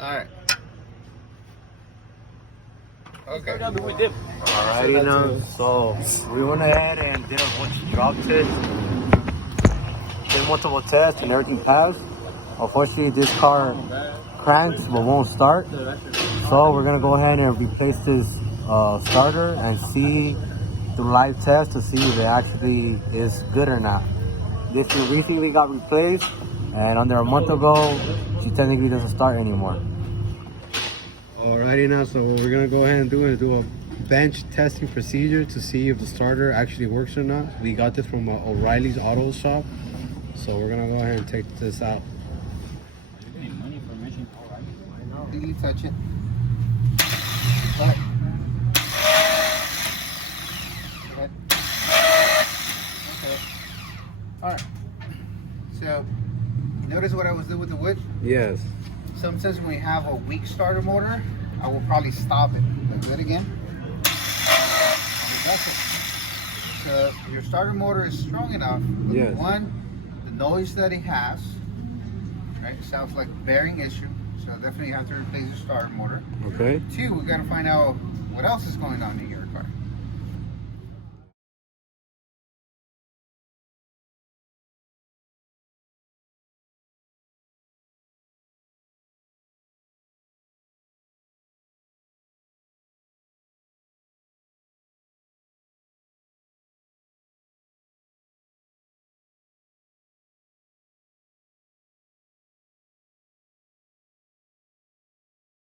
Alright. Okay. Alrighty now, so we went ahead and did a bunch of drop tests. Did multiple tests and everything passed. Unfortunately, this car cranks but won't start. So we're gonna go ahead and replace this starter and see through live test to see if it actually is good or not. This one recently got replaced, and under a month ago, she technically doesn't start anymore. Alrighty now, so what we're gonna go ahead and do is do a bench testing procedure to see if the starter actually works or not. We got this from O'Reilly's Auto Shop, so we're gonna go ahead and take this out. Did you touch it? What? Okay. Alright. So, notice what I was doing with the wood? Yes. Sometimes when we have a weak starter motor, I will probably stop it. Let's do it again. That's it. So your starter motor is strong enough. But Yes. One, the noise that it has, right? Sounds like a bearing issue. So definitely have to replace the starter motor. Okay. Two, we gotta find out what else is going on in your car.